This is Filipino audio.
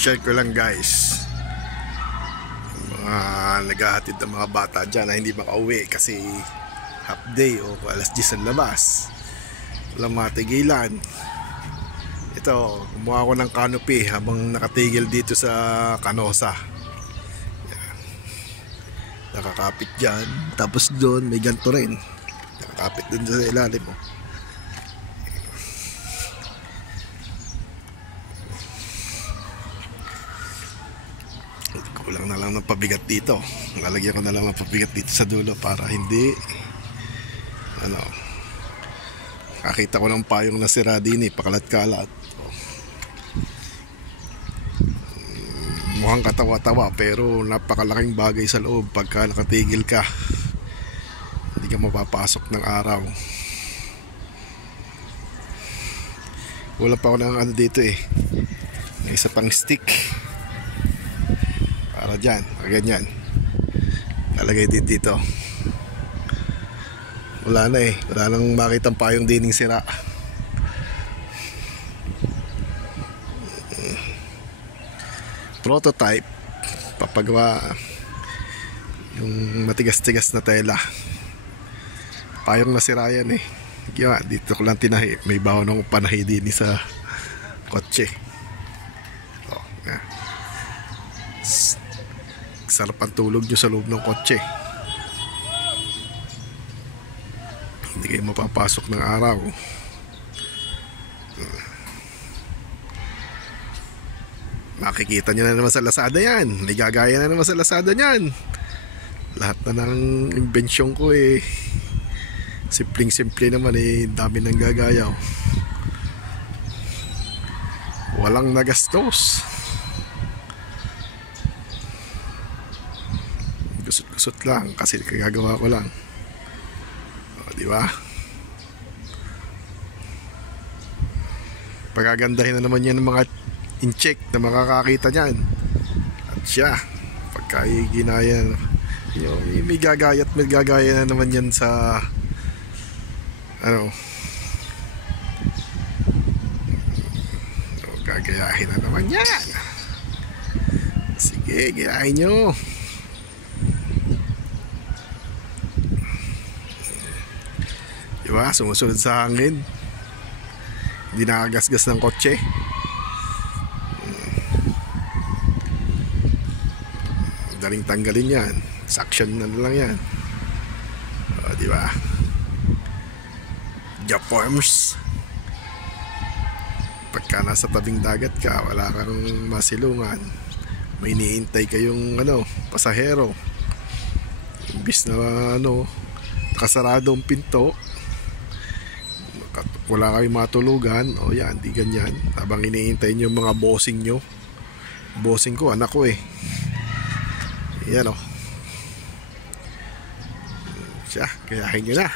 share ko lang guys, mga naghahatid ng mga bata dyan na hindi makauwi kasi half day o alas 10 ang labas, walang matigilan. Ito, kumuha ko ng canopy habang nakatigil dito sa Canosa. Yan. Nakakapit dyan, tapos doon may ganito rin, nakakapit doon sa ilalim mo. Kulang na lang ng pabigat dito. Lalagyan ko na lang ng pabigat dito sa dulo para hindi kakita ko ng payong nasira din pakalat-kalat. Mukhang katawa-tawa pero napakalaking bagay sa loob pagka nakatigil ka. Hindi ka mapapasok ng araw. Wala pa ako ng dito may isa pang stick para dyan, ganyan lalagay dito. Wala na wala nang makitang payong dining sira. Prototype, papagawa yung matigas-tigas na tela. Payong nasira yan dito ko lang tinahi, may baon ng panahi din sa kotse. Sarap ang tulog nyo sa loob ng kotse, hindi kayo mapapasok ng araw. Makikita nyo na naman sa Lazada yan, may gagaya na naman sa Lazada nyan. Lahat na ng imbensyon ko simpleng-simple naman dami ng gagaya. Walang nagastos, gusot-gusot lang kasi kagagawa ko lang. Diba? Pagagandahin na naman yan ng mga in-check na makakakita nyan. At siya, pagka ginaya may gagaya at may gagaya na naman yan sa gagayahin na naman yan. Sige, gayahin nyo. Diba? Sumusunod sa hangin, hindi nakagasgas ng kotse. Daling tanggalin yan, suction na lang yan. Diba? Japorms. Pagka nasa tabing dagat ka, wala kang masilungan, may iniintay kayong pasahero, imbis na nakasarado ang pinto, wala kayong matulugan, yan, di ganyan. Habang iniintay nyo yung mga bossing nyo. Bossing ko, anak ko yan siya, kayahin nyo na.